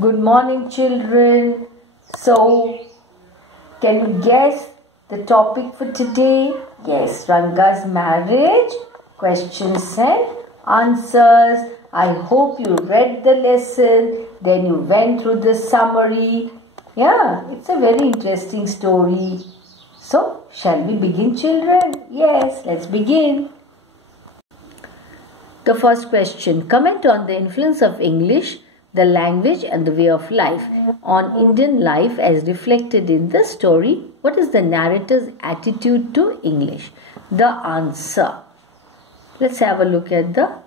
Good morning, children. So, can you guess the topic for today? Yes, Ranga's marriage, questions and answers. I hope you read the lesson, then you went through the summary. Yeah, it's a very interesting story. So, shall we begin, children? Yes, let's begin. The first question, comment on the influence of English, the language and the way of life on Indian life as reflected in the story. What is the narrator's attitude to English? The answer. Let's have a look at the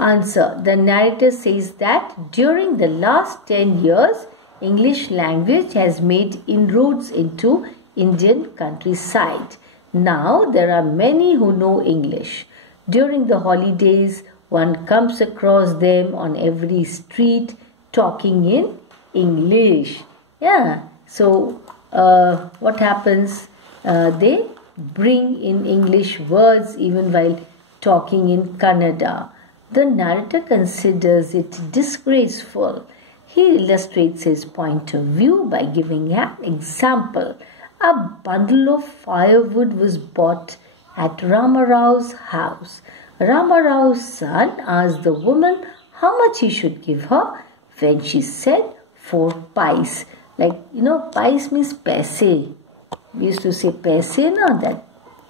answer. The narrator says that during the last 10 years, English language has made inroads into Indian countryside. Now there are many who know English. During the holidays, one comes across them on every street talking in English. Yeah, so what happens? They bring in English words even while talking in Kannada. The narrator considers it disgraceful. He illustrates his point of view by giving an example. A bundle of firewood was bought at Ramarao's house. Ramarao's son asked the woman how much he should give her. When she said 4 pice. Like, pice means paise. We used to say paise, that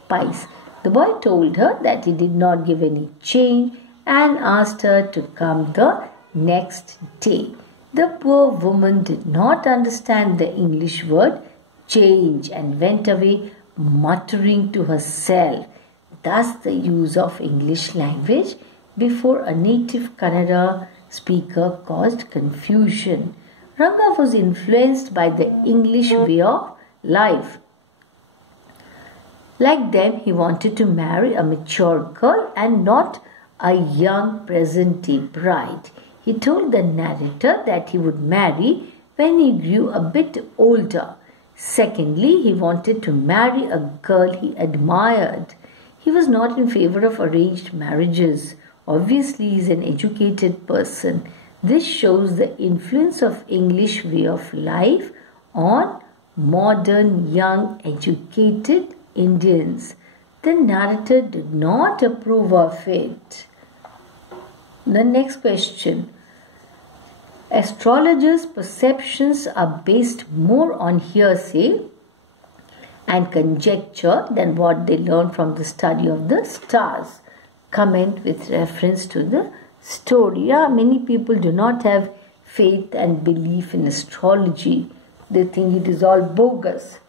pice. The boy told her that he did not give any change and asked her to come the next day. The poor woman did not understand the English word change and went away muttering to herself. Thus the use of English language before a native Kannada speaker caused confusion. Ranga was influenced by the English way of life. Like them, he wanted to marry a mature girl and not a young present-day bride. He told the narrator that he would marry when he grew a bit older. Secondly, he wanted to marry a girl he admired. He was not in favor of arranged marriages. Obviously, he is an educated person. This shows the influence of English way of life on modern young educated Indians. The narrator did not approve of it. The next question. Astrologers' perceptions are based more on hearsay and conjecture than what they learn from the study of the stars. Comment with reference to the story. Yeah, many people do not have faith and belief in astrology. They think it is all bogus.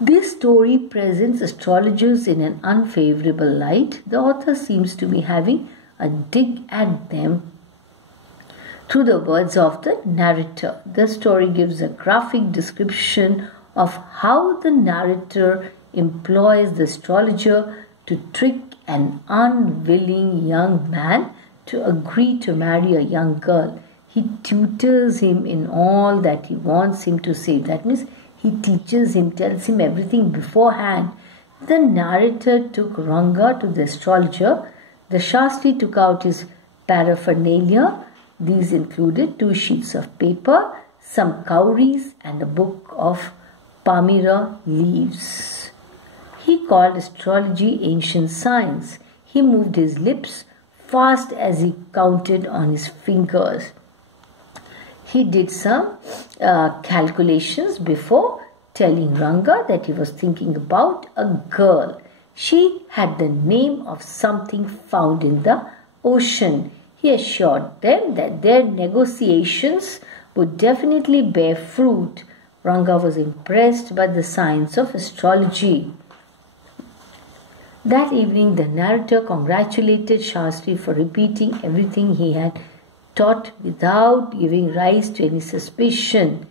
This story presents astrologers in an unfavorable light. The author seems to be having a dig at them through the words of the narrator. The story gives a graphic description of how the narrator employs the astrologer to trick an unwilling young man to agree to marry a young girl. He tutors him in all that he wants him to say. That means he teaches him, tells him everything beforehand. The narrator took Ranga to the astrologer. The Shastri took out his paraphernalia. These included 2 sheets of paper, some cowries and a book of Palmyra leaves. He called astrology ancient science. He moved his lips fast as he counted on his fingers. He did some calculations before telling Ranga that he was thinking about a girl. She had the name of something found in the ocean. He assured them that their negotiations would definitely bear fruit. Ranga was impressed by the science of astrology. That evening, the narrator congratulated Shastri for repeating everything he had taught without giving rise to any suspicion.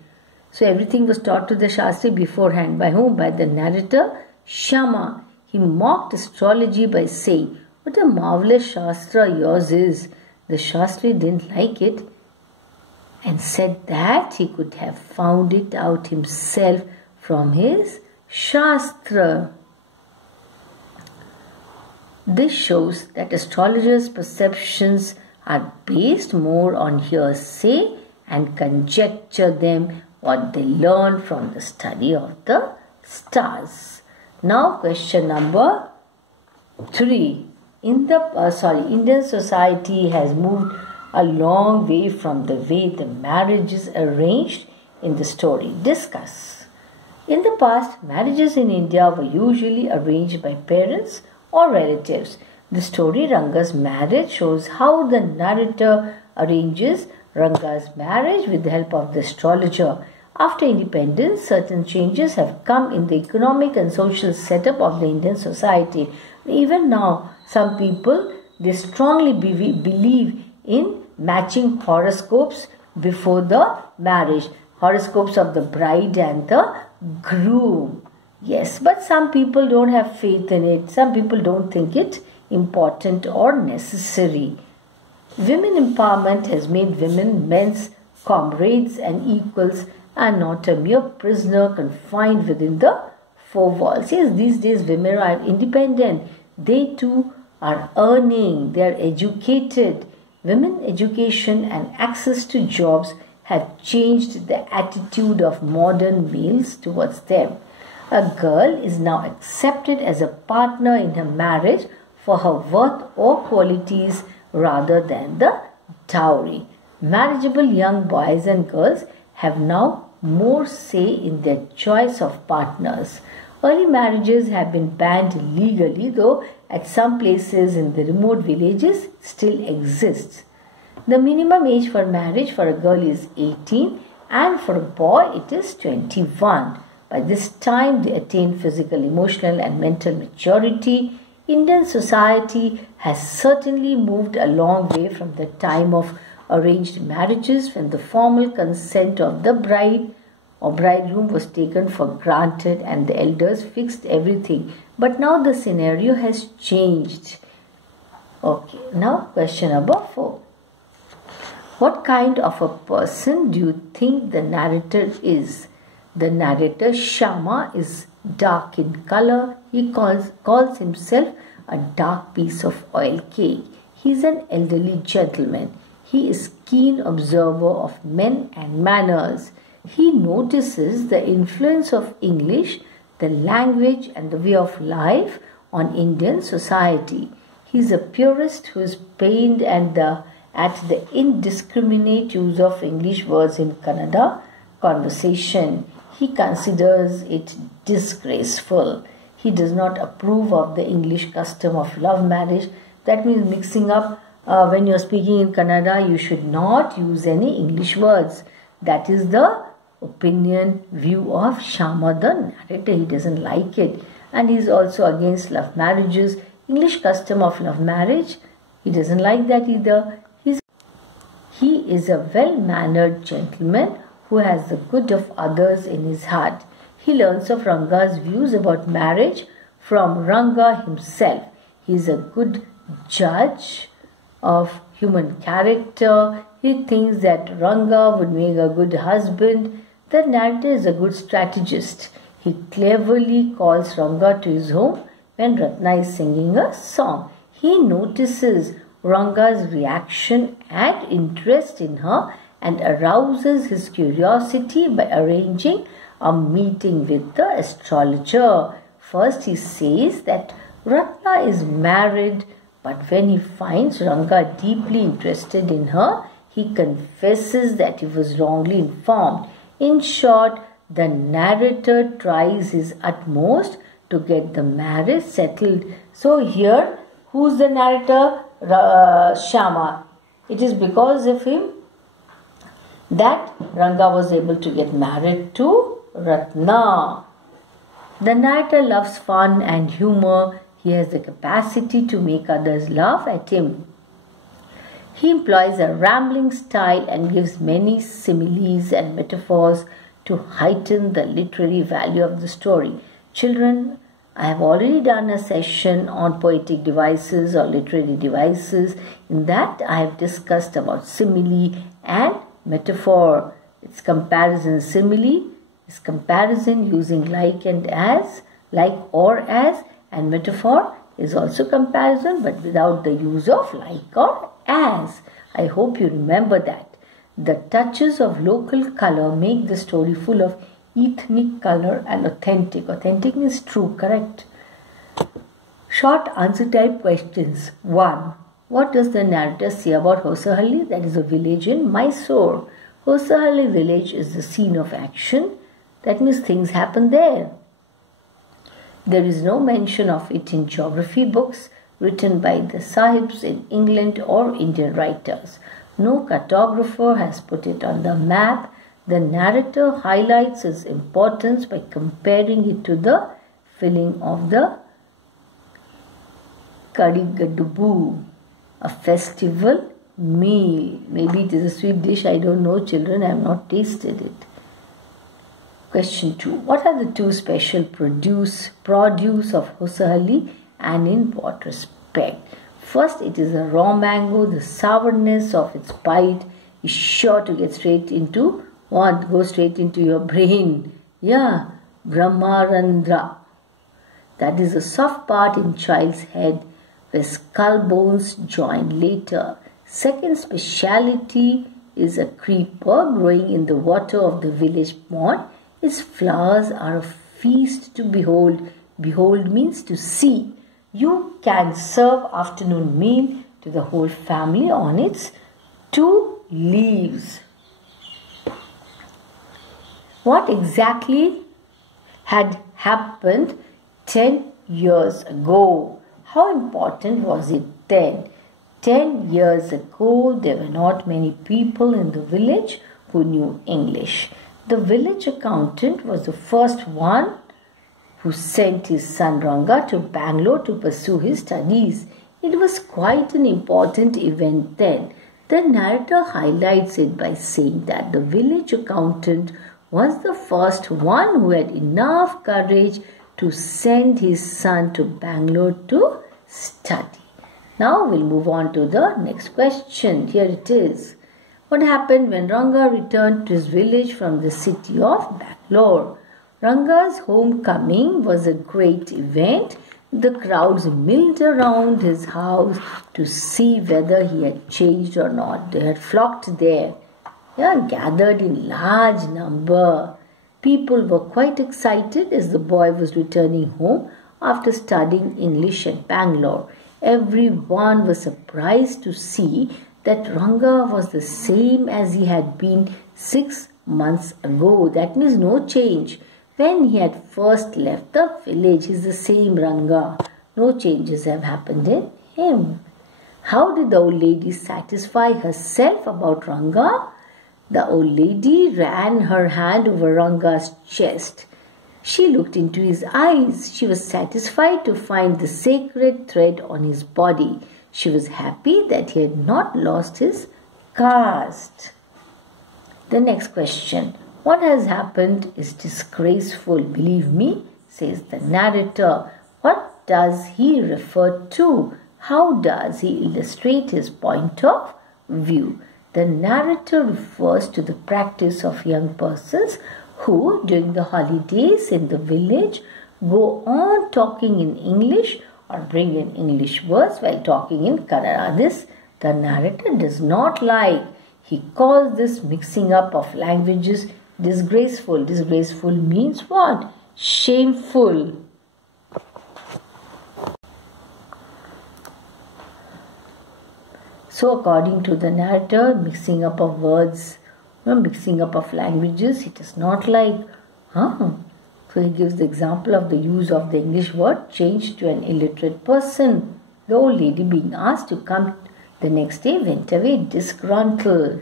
So everything was taught to the Shastri beforehand. By whom? By the narrator, Shama. He mocked astrology by saying, "What a marvelous Shastra yours is." The Shastri didn't like it and said that he could have found it out himself from his Shastra. This shows that astrologers' perceptions are based more on hearsay and conjecture them what they learn from the study of the stars. Now question number 3. Indian society has moved a long way from the way the marriage is arranged in the story. Discuss. In the past, marriages in India were usually arranged by parents or relatives. The story Ranga's marriage shows how the narrator arranges Ranga's marriage with the help of the astrologer. After independence, certain changes have come in the economic and social setup of the Indian society. Even now, some people, they strongly believe in matching horoscopes before the marriage. Horoscopes of the bride and the groom. Yes, but some people don't have faith in it. Some people don't think it important or necessary. Women empowerment has made women men's comrades and equals and not a mere prisoner confined within the four walls. Yes, these days women are independent. They too are earning. They are educated. Women education and access to jobs have changed the attitude of modern males towards them. A girl is now accepted as a partner in her marriage for her worth or qualities rather than the dowry. Marriageable young boys and girls have now more say in their choice of partners. Early marriages have been banned legally, though at some places in the remote villages still exists. The minimum age for marriage for a girl is 18 and for a boy it is 21. By this time they attain physical, emotional and mental maturity. Indian society has certainly moved a long way from the time of arranged marriages when the formal consent of the bride or bridegroom was taken for granted and the elders fixed everything. But now the scenario has changed. Okay, now question number 4. What kind of a person do you think the narrator is? The narrator Shama is dark in color. He calls himself a dark piece of oil cake. He is an elderly gentleman. He is keen observer of men and manners. He notices the influence of English, the language and the way of life on Indian society. He is a purist who is pained at the indiscriminate use of English words in Kannada conversation. He considers it disgraceful. He does not approve of the English custom of love marriage. That means mixing up. When you are speaking in Kannada, you should not use any English words. That is the opinion, view of Shama the narrator. He doesn't like it. And he is also against love marriages. English custom of love marriage, he doesn't like that either. He is a well-mannered gentleman who has the good of others in his heart. He learns of Ranga's views about marriage from Ranga himself. He is a good judge of human character. He thinks that Ranga would make a good husband. The narrator is a good strategist. He cleverly calls Ranga to his home when Ratna is singing a song. He notices Ranga's reaction and interest in her and arouses his curiosity by arranging a meeting with the astrologer. First he says that Ratna is married, but when he finds Ranga deeply interested in her, he confesses that he was wrongly informed. In short, the narrator tries his utmost to get the marriage settled. So here, who's the narrator? Shama. It is because of him that Ranga was able to get married to Ratna. The narrator loves fun and humor. He has the capacity to make others laugh at him. He employs a rambling style and gives many similes and metaphors to heighten the literary value of the story. Children, I have already done a session on poetic devices or literary devices. In that, I have discussed about simile and metaphor. It's comparison. Simile is comparison using like and as, like or as, and metaphor is also comparison but without the use of like or as. I hope you remember that. The touches of local color make the story full of ethnic color and authentic. Authentic is true, correct? Short answer type questions. 1. What does the narrator say about Hosahalli? That is a village in Mysore. Hosahalli village is the scene of action. That means things happen there. There is no mention of it in geography books written by the Sahibs in England or Indian writers. No cartographer has put it on the map. The narrator highlights its importance by comparing it to the filling of the Kadigadubu, a festival meal. Maybe it is a sweet dish, I don't know, children, I have not tasted it. Question 2. What are the two special produce of Hosahalli and in what respect? First, it is a raw mango. The sourness of its bite is sure to get straight into what? Go straight into your brain. Yeah, Brahmarandra. That is a soft part in child's head where skull bones join later. Second speciality is a creeper growing in the water of the village pond. Its flowers are a feast to behold. Behold means to see. You can serve afternoon meal to the whole family on its 2 leaves. What exactly had happened 10 years ago? How important was it then? 10 years ago, there were not many people in the village who knew English. The village accountant was the first one who sent his son Ranga to Bangalore to pursue his studies. It was quite an important event then. The narrator highlights it by saying that the village accountant was the first one who had enough courage to send his son to Bangalore to study. Now we'll move on to the next question. Here it is. What happened when Ranga returned to his village from the city of Bangalore? Ranga's homecoming was a great event. The crowds milled around his house to see whether he had changed or not. They had flocked there, gathered in large number. People were quite excited as the boy was returning home after studying English at Bangalore. Everyone was surprised to see that Ranga was the same as he had been 6 months ago. That means no change. When he had first left the village, he is the same Ranga. No changes have happened in him. How did the old lady satisfy herself about Ranga? The old lady ran her hand over Ranga's chest. She looked into his eyes. She was satisfied to find the sacred thread on his body. She was happy that he had not lost his caste. The next question. What has happened is disgraceful, believe me, says the narrator. What does he refer to? How does he illustrate his point of view? The narrator refers to the practice of young persons who, during the holidays in the village, go on talking in English or bring in English words while talking in Kannada. This the narrator does not like. He calls this mixing up of languages disgraceful. Disgraceful means what? Shameful. So according to the narrator, mixing up of words, mixing up of languages, he does not like. So he gives the example of the use of the English word changed to an illiterate person. The old lady, being asked to come the next day, went away disgruntled.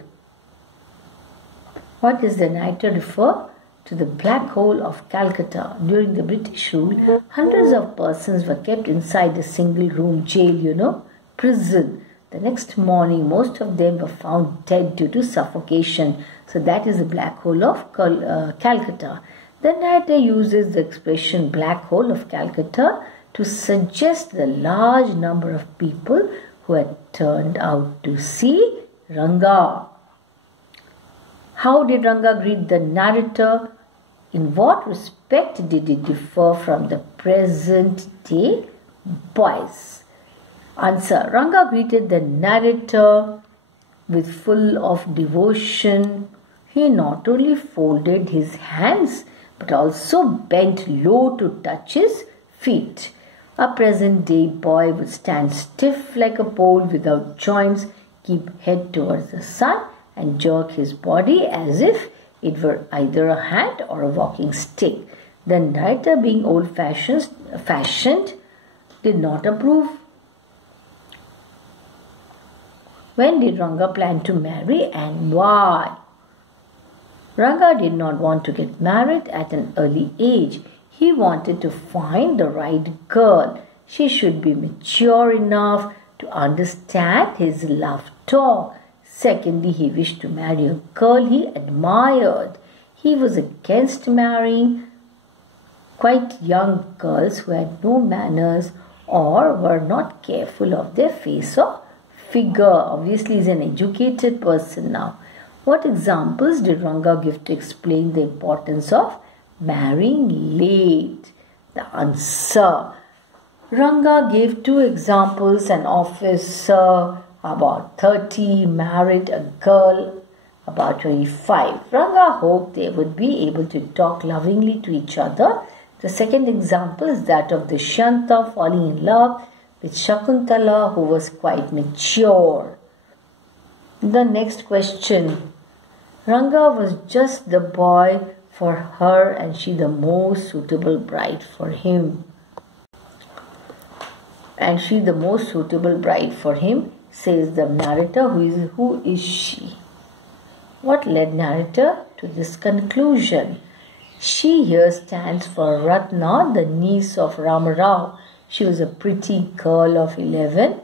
What does the narrator refer to? The black hole of Calcutta. During the British rule, hundreds of persons were kept inside a single room jail, prison. The next morning, most of them were found dead due to suffocation. So that is the black hole of Calcutta. The narrator uses the expression black hole of Calcutta to suggest the large number of people who had turned out to see Ranga. How did Ranga greet the narrator? In what respect did it differ from the present day boys? Answer. Ranga greeted the narrator with full of devotion. He not only folded his hands but also bent low to touch his feet. A present-day boy would stand stiff like a pole without joints, keep head towards the sun, and jerk his body as if it were either a hand or a walking stick. The narrator, being old-fashioned, did not approve. When did Ranga plan to marry and why? Ranga did not want to get married at an early age. He wanted to find the right girl. She should be mature enough to understand his love talk. Secondly, he wished to marry a girl he admired. He was against marrying quite young girls who had no manners or were not careful of their face or figure. Obviously, he is an educated person now. What examples did Ranga give to explain the importance of marrying late? The answer. Ranga gave 2 examples. An officer about 30 married a girl about 25. Ranga hoped they would be able to talk lovingly to each other. The second example is that of Dushyanta falling in love with Shakuntala, who was quite mature. The next question. Ranga was just the boy for her and she the most suitable bride for him. And she the most suitable bride for him, says the narrator. Who is she? What led narrator to this conclusion? She here stands for Ratna, the niece of Ramarao. She was a pretty girl of 11.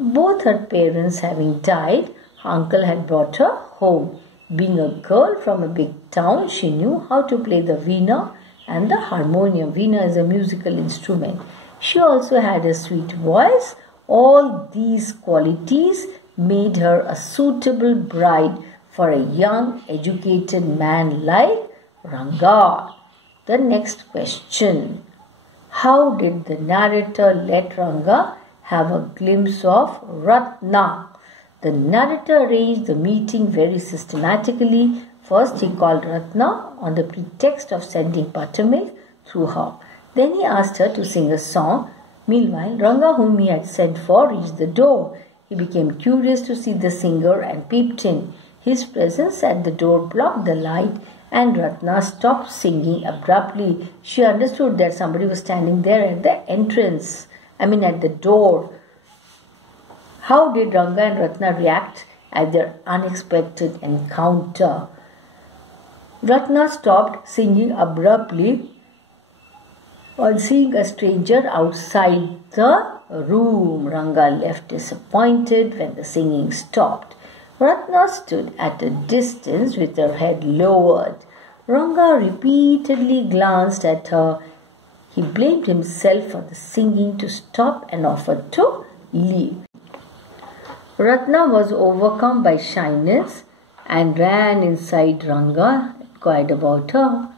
Both her parents having died, her uncle had brought her home. Being a girl from a big town, she knew how to play the veena and the harmonium. Veena is a musical instrument. She also had a sweet voice. All these qualities made her a suitable bride for a young, educated man like Ranga. The next question. How did the narrator let Ranga have a glimpse of Ratna? The narrator arranged the meeting very systematically. First, he called Ratna on the pretext of sending buttermilk through her. Then he asked her to sing a song. Meanwhile, Ranga, whom he had sent for, reached the door. He became curious to see the singer and peeped in. His presence at the door blocked the light and Ratna stopped singing abruptly. She understood that somebody was standing there at the entrance, at the door. How did Ranga and Ratna react at their unexpected encounter? Ratna stopped singing abruptly on seeing a stranger outside the room. Ranga left disappointed when the singing stopped. Ratna stood at a distance with her head lowered. Ranga repeatedly glanced at her. He blamed himself for the singing to stop and offered to leave. Ratna was overcome by shyness and ran inside Ranga, inquired about her.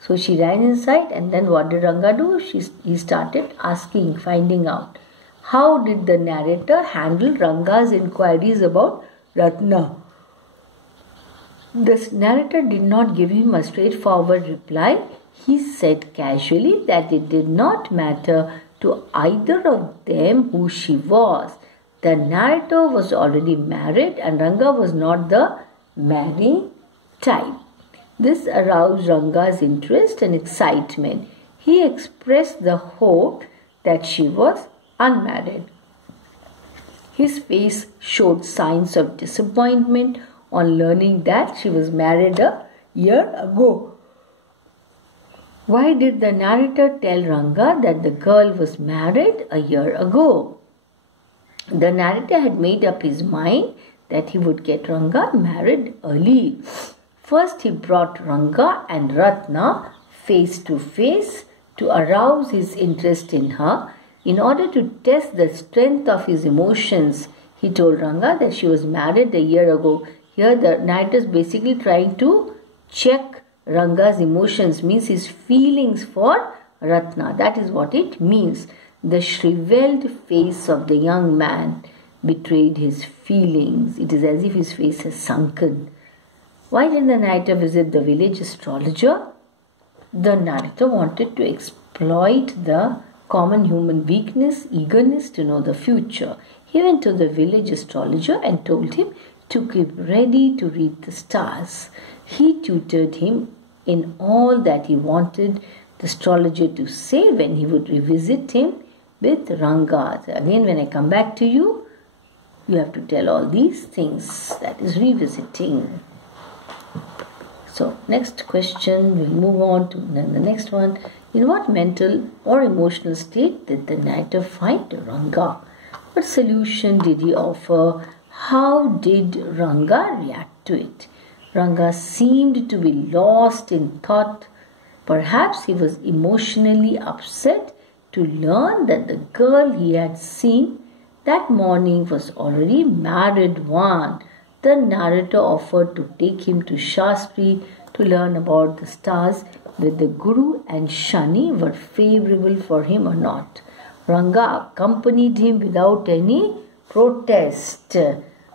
So she ran inside, and then what did Ranga do? He started asking, finding out. How did the narrator handle Ranga's inquiries about Ratna? The narrator did not give him a straightforward reply. He said casually that it did not matter to either of them who she was. The narrator was already married and Ranga was not the marrying type. This aroused Ranga's interest and excitement. He expressed the hope that she was unmarried. His face showed signs of disappointment on learning that she was married a year ago. Why did the narrator tell Ranga that the girl was married a year ago? The narrator had made up his mind that he would get Ranga married early. First, he brought Ranga and Ratna face to face to arouse his interest in her. In order to test the strength of his emotions, he told Ranga that she was married a year ago. Here, the narrator is basically trying to check Ranga's emotions, means his feelings for Ratna. That is what it means. The shriveled face of the young man betrayed his feelings. It is as if his face has sunken. Why did the narrator visit the village astrologer? The narrator wanted to exploit the common human weakness, eagerness to know the future. He went to the village astrologer and told him to keep ready to read the stars. He tutored him in all that he wanted the astrologer to say when he would revisit him with Ranga. Again, when I come back to you, you have to tell all these things. That is revisiting. So, next question, we'll move on to the next one. In what mental or emotional state did the narrator find Ranga? What solution did he offer? How did Ranga react to it? Ranga seemed to be lost in thought. Perhaps he was emotionally upset to learn that the girl he had seen that morning was already married one. The narrator offered to take him to Shastri to learn about the stars, whether the Guru and Shani were favorable for him or not. Ranga accompanied him without any protest.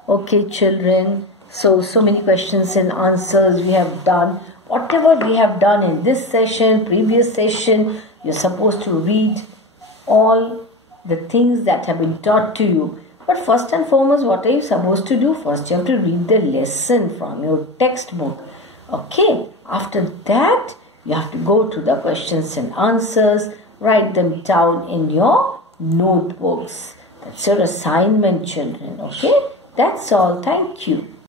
Okay, children, so many questions and answers we have done. Whatever we have done in this session, previous session, you're supposed to read all the things that have been taught to you. But first and foremost, what are you supposed to do? First, you have to read the lesson from your textbook. Okay, after that, you have to go to the questions and answers, write them down in your notebooks. That's your assignment, children. Okay, that's all. Thank you.